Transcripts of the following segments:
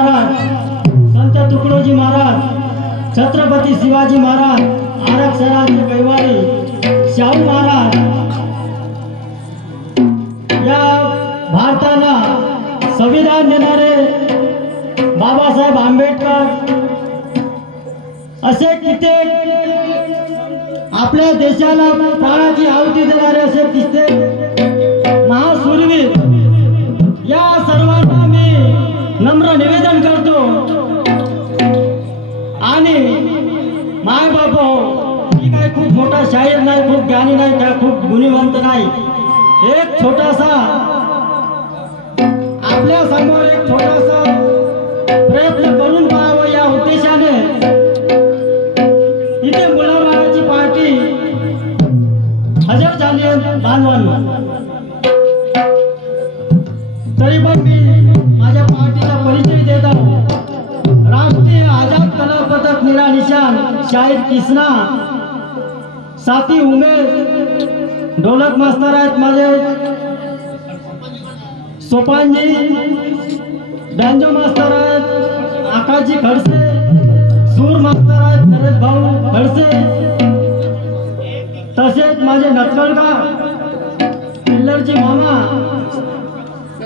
महाराज, संत तुकडोजी महाराज, छत्रपती शिवाजी महाराज, आरक्षणाचे कैवारी शाहू महाराज या भारताला संविधान देणारे बाबासाहेब आंबेडकर असे कित्येक आपल्या देशाला प्राणाची आहुती देणारे असे कित्येक महाशूरवीर या सर्वांना मी नम्र निवेदन करतो। आणि माय बाप मी काय खूप मोठा शाहीर नाही, खूप ज्ञानी नाही, काय खूप गुणीवंत नाही, एक छोटासा आपल्या समोर एक छोटासा प्रयत्न करून पाहावं या उद्देशाने इथे मुलाबाळाची पार्टी हजर झाली आहे बांधवांना। तरी पण मी माझ्या पार्टीचा परिचय देत आहो। राष्ट्रीय आझाद कला पदक निळा निशान शाहीर किसना, साथी उमेश ढोलक मास्तर आहेत माझे, सोपानजी बँजो मास्तर आहेत, आकाशजी खडसे सूर मास्तर आहेत, नरेश भाऊ खडसे, तसेच माझे नटकलकर किल्लरजी मामा,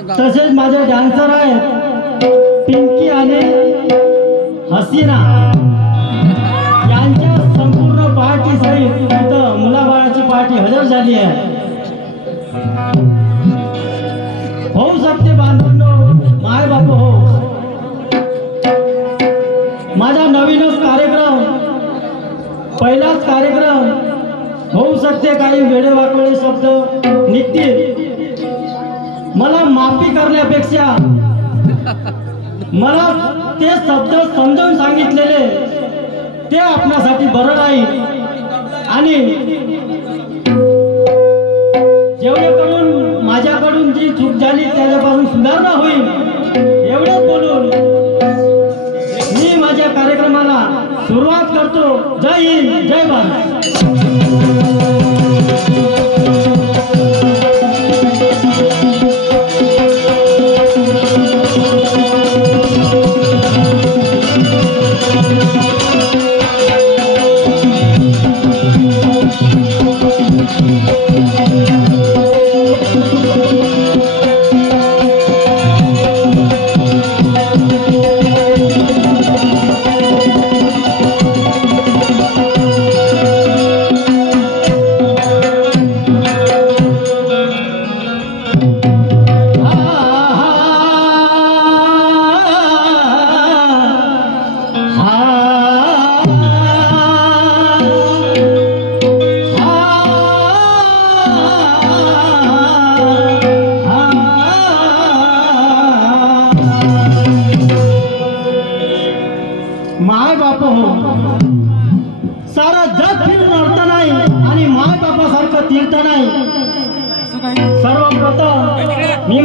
तसेच माझे डान्सर आहेत पिंकी आणि हसीना, यांच्या संपूर्ण पार्टी सहित इथं मुलाबाळाची पार्टी हजर झाली आहे। होऊ शकते बांधवांनो, माय बाप हो, माझा नवीनच कार्यक्रम, पहिलाच कार्यक्रम होऊ शकते, काही वेडेवाकडे शब्द निघतील, मला माफी करण्यापेक्षा मला ते शब्द समजावून सांगितलेले ते आपल्यासाठी बरं राहील। आणि जेवढे करून माझ्याकडून जी चूक झाली त्याच्यापासून सुधारणा होईल एवढेच बोलून मी माझ्या कार्यक्रमाला सुरुवात करतो। जय हिंद, जय भारत। माय बाप हो, सारा जग फिरून अर्थ नाही आणि माय बापासारखं तीर्थ नाही। सर्वप्रथम मी